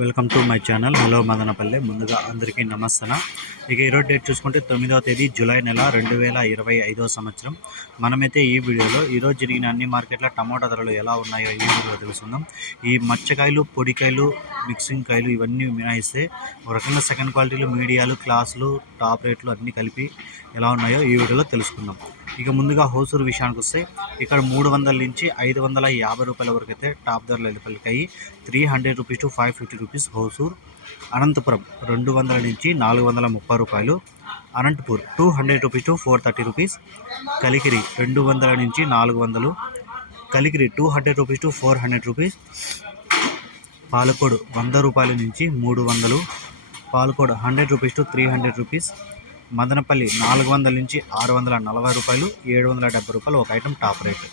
Welcome to my channel. Hello Madanapalle. ముందుగా అందరికీ నమస్తన. ఇక ఈరోజు డేట్ చూసుకుంటే తొమ్మిదవ తేదీ జూలై నెల రెండు వేల ఇరవై ఐదవ సంవత్సరం. మనమైతే ఈ వీడియోలో ఈరోజు జరిగిన అన్ని మార్కెట్ల టమాటా ధరలు ఎలా ఉన్నాయో ఈ వీడియోలో తెలుసుకుందాం. ఈ మచ్చకాయలు పొడికాయలు మిక్సింగ్ కాయలు ఇవన్నీ మినాయిస్తే ఒక రకంగా సెకండ్ క్వాలిటీలు మీడియాలు క్లాసులు టాప్ రేట్లు అన్నీ కలిపి ఎలా ఉన్నాయో ఈ వీడియోలో తెలుసుకుందాం. ఇక ముందుగా హోసూరు విషయానికి వస్తే ఇక్కడ మూడు వందల నుంచి ఐదు వందల యాభై రూపాయల వరకు అయితే టాప్ ధరలు పలికాయి. Three hundred rupees to five fifty rupees Hosur. Anantapuram రెండు వందల నుంచి నాలుగు వందల ముప్పై రూపాయలు. Anantapur two hundred rupees to four thirty rupees. Kalikiri రెండు వందల నుంచి నాలుగు వందలు. Kalikiri two hundred rupees to four hundred rupees. Palakodu వంద రూపాయల నుంచి మూడు వందలు. Palakodu hundred rupees to three hundred rupees. Madanapalli నాలుగు వందల నుంచి ఆరు వందల నలభై రూపాయలు ఏడు వందల డెబ్బై రూపాయలు ఒక item top rate.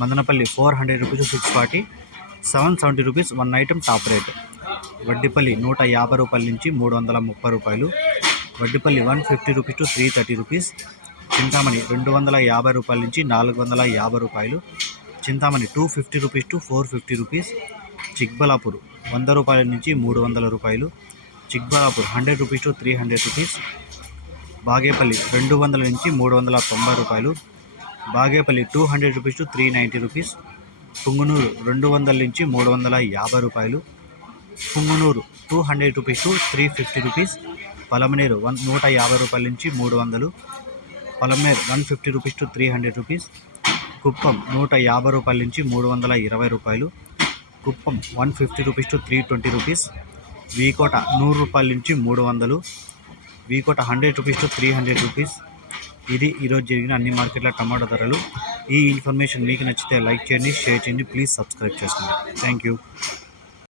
Madanapalli four hundred rupees six forty seven seventy rupees one item top rate. Vaddipalli నూట యాభై రూపాయల నుంచి మూడు వందల ముప్పై రూపాయలు Vaddipalli one fifty rupees to three thirty rupees Chintamani రెండు వందల యాభై రూపాయల నుంచి నాలుగు వందల యాభై రూపాయలు Chintamani two fifty rupees to four fifty rupees Chikballapur వంద రూపాయల నుంచి మూడు వందల రూపాయలు Chikballapur hundred rupees to three hundred rupees Bagepalli రెండు వందల నుంచి మూడు వందల తొంభై రూపాయలు Bagepalli two hundred rupees to three ninety rupees Punganur రెండు వందల నుంచి మూడు వందల యాభై రూపాయలు Punganur two hundred rupees to three fifty rupees Palamaner one నూట యాభై రూపాయల నుంచి మూడు వందలు Palamaner one fifty rupees to three hundred rupees Kuppam నూట యాభై రూపాయల నుంచి మూడు వందల ఇరవై రూపాయలు Kuppam one fifty rupees to three twenty rupees V Kota నూరు రూపాయల నుంచి మూడు వందలు V Kota hundred rupees to three hundred rupees. ఇది ఈరోజు జరిగిన అన్ని మార్కెట్ల టమాటా ధరలు. ఈ ఇన్ఫర్మేషన్ మీకు నచ్చితే లైక్ చేయండి షేర్ చేయండి ప్లీజ్ సబ్స్క్రైబ్ చేసుకోండి. Thank you.